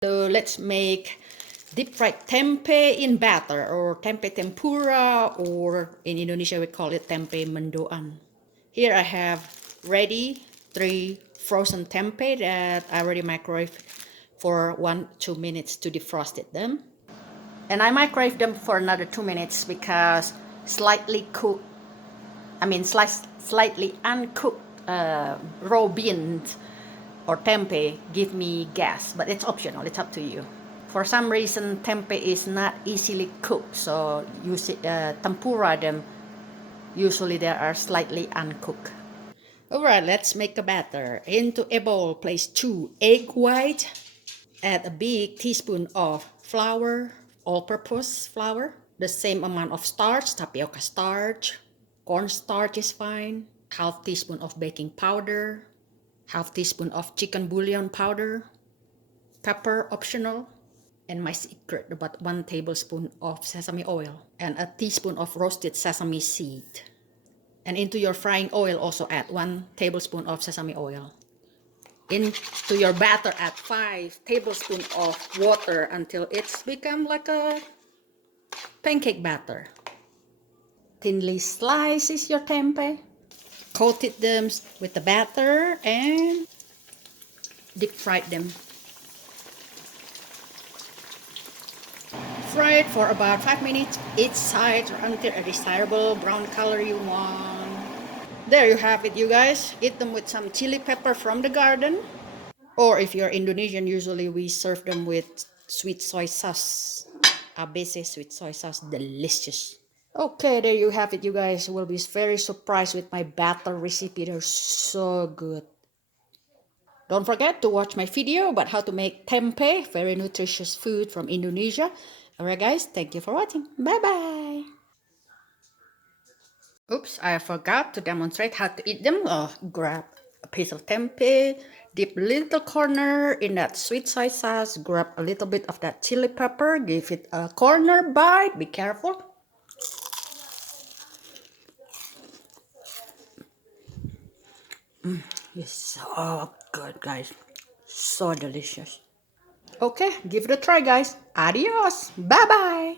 So let's make deep fried tempeh in batter, or tempeh tempura, or in Indonesia we call it tempeh mendoan. Here I have ready 3 frozen tempeh that I already microwave for 1-2 minutes to defrost them. And I microwave them for another 2 minutes because slightly uncooked raw beans or tempeh give me gas, but it's optional, it's up to you. For some reason, tempeh is not easily cooked, so tempura them, usually they are slightly uncooked. Alright, let's make a batter. Into a bowl, place 2 egg white. Add a big teaspoon of flour, all-purpose flour. The same amount of starch, tapioca starch. Cornstarch is fine. Half teaspoon of baking powder. Half teaspoon of chicken bullion powder. Pepper optional. And my secret, about 1 tablespoon of sesame oil. And a teaspoon of roasted sesame seed. And into your frying oil also add 1 tablespoon of sesame oil. Into your batter add 5 tablespoons of water until it's become like a pancake batter. Thinly slices your tempeh. Coated them with the batter and deep fried them. Fry it for about 5 minutes each side until a desirable brown color you want. There you have it, you guys. Eat them with some chili pepper from the garden. Or if you're Indonesian, usually we serve them with sweet soy sauce. ABC sweet soy sauce, delicious. Okay, there you have it, you guys. You will be very surprised with my batter recipe. They're so good. Don't forget to watch my video about how to make tempeh, very nutritious food from Indonesia. Alright guys, thank you for watching. Bye bye. Oops, I forgot to demonstrate how to eat them. Grab a piece of tempeh, dip little corner in that sweet soy sauce, grab a little bit of that chili pepper, give it a corner bite, be careful. It's so good, guys. So delicious. Okay, give it a try, guys. Adios. Bye-bye.